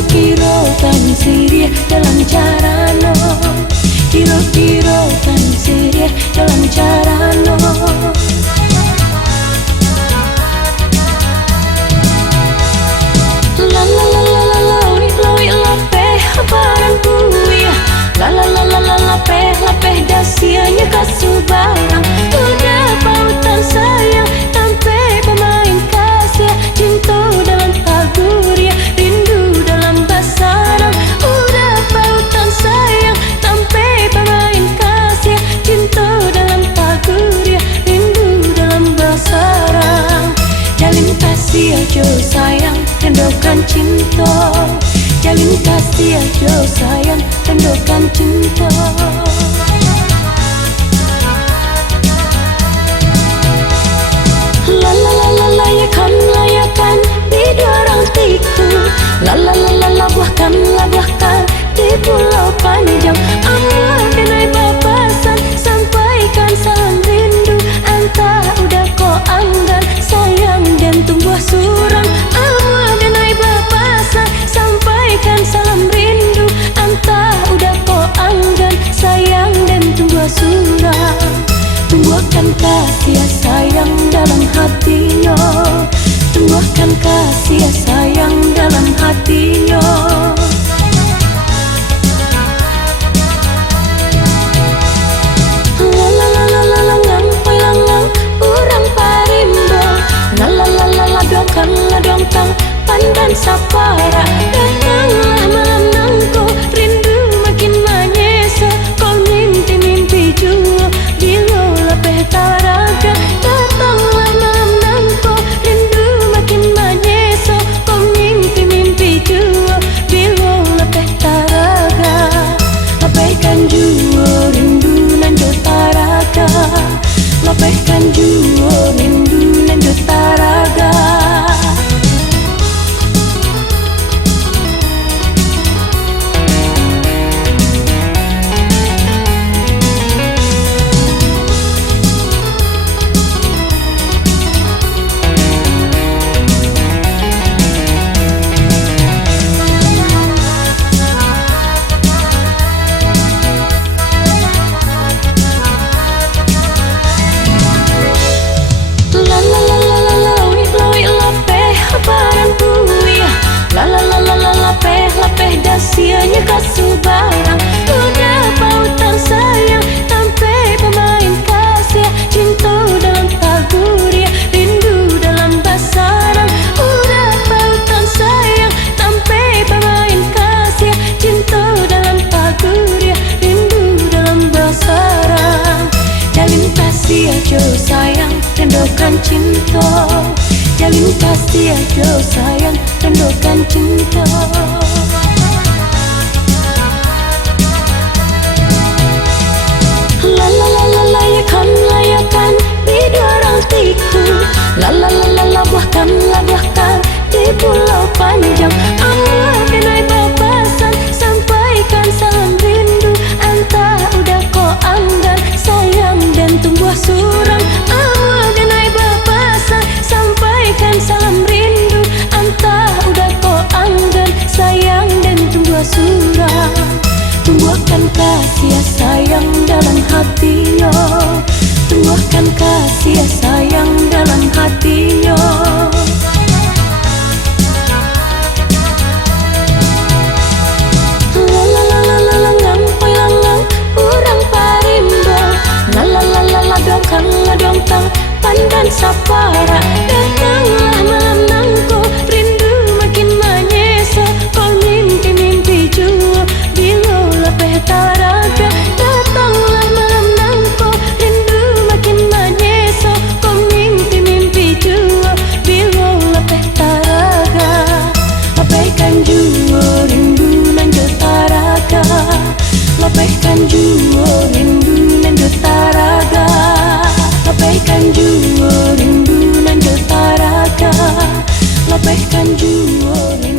Kiro-kiro kan siria dalam carano, kiro-kiro kan siria dalam carano. La la la la la la la peh barang kuya. La la la la la peh dasianya kasubarang. Udah pautan sayang sampai pemain kasih cinta dalam taguria, rindu dalam basarang. Udah pautan sayang sampai pemain kasih cinta dalam taguria, rindu dalam basarang. Jalin kasih aja sayang, tendokan cinta. Jalin kasih aja sayang, tendokan cinta. La la la la layakan di dorong tiku. La la la la la buahkan di pulau panjang. Amal denai babasan, sampaikan salam rindu. Anta udah ko anggan sayang dan tumbuh surang. Amal denai babasan, sampaikan salam rindu. Anta udah ko anggan sayang dan tumbuh surang. Tumbuhkan kasih sayang dalam hatinya, tumbuhkan kasih sayang dalam hatinya. La la la la la langang langang urang parimbo. La la la la la dongkang pandan sapara. Datanglah malam nangko, rindu makin manyesa. Kau mimpi jua bila lepeh taraga. Datanglah malam nangko, rindu makin manyesa. Kau mimpi jua bila lepeh taraga. Lepehkan jua rindu nan jo taraga. Lepehkan jua rindu nan jo taraga. Lapeh dasianya kasubarang. Udah pautan sayang sampai pemain kasih cinta dalam taguria, rindu dalam basarang. Udah pautan sayang sampai pemain kasih cinta dalam taguria, rindu dalam basarang. Jalin kasih aja sayang, tendokan cinta. Jalin kasih aja sayang, tendokan cinta. La la la la layakan di dorong tiku. La la la la la buahkan di pulau panjang. Amal denai babasan, sampaikan salam rindu. Anta udah ko anggan sayang dan tumbuh surang. Amal denai babasan, sampaikan salam rindu. Anta udah ko anggan sayang dan tumbuh surang. Tumbuhkan kasih sayang dalam hatinya, tumbuhkan kasih sayang dalam hatinya. La la la la la langang urang parimbo. La la la la la dongkang pandan sapara. Datanglah malam nangko, rindu makin manyesa. Kau mimpi jua bila lepeh taraga. Datanglah malam nangko, rindu makin manyesa. Kau mimpi jua bila lepeh taraga. Lepehkan jua rindu nan jo taraga. Lepehkan jua rindu nan jo taraga. Lepehkan jua rindu nan jo taraga. Lepehkan jua.